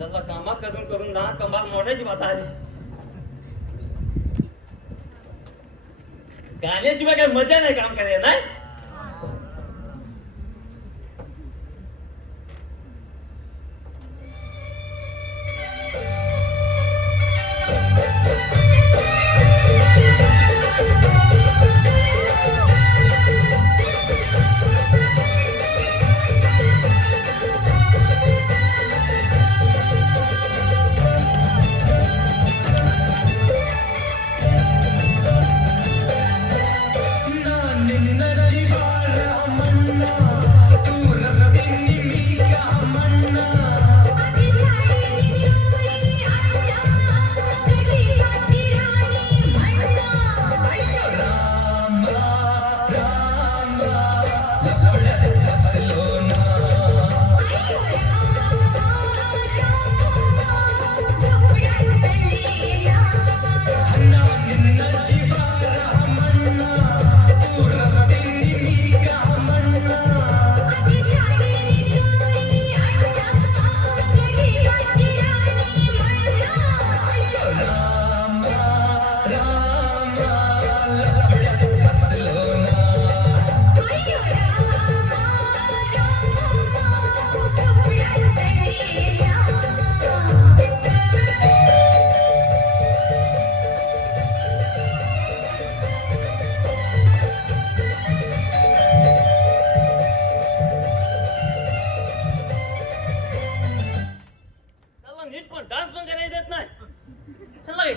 त्याला कामा करून करून ना कमाल मोडायची बात आली. गाण्याशिवाय काय मजा नाही काम करायला नाही.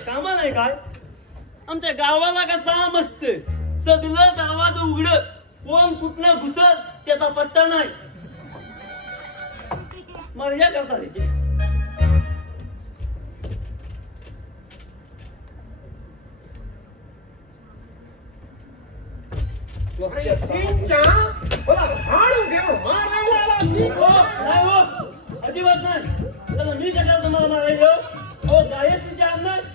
कामा नाही काय. आमच्या गावाला कसा मस्त सगळं दरवाजा उघड, कोण कुठनं घुसत त्याचा पत्ता नाही. मर्या करता देखील अजिबात नाही. मी कशाला तुम्हाला मारायचं. हो जायचं तुझ्या अन्नात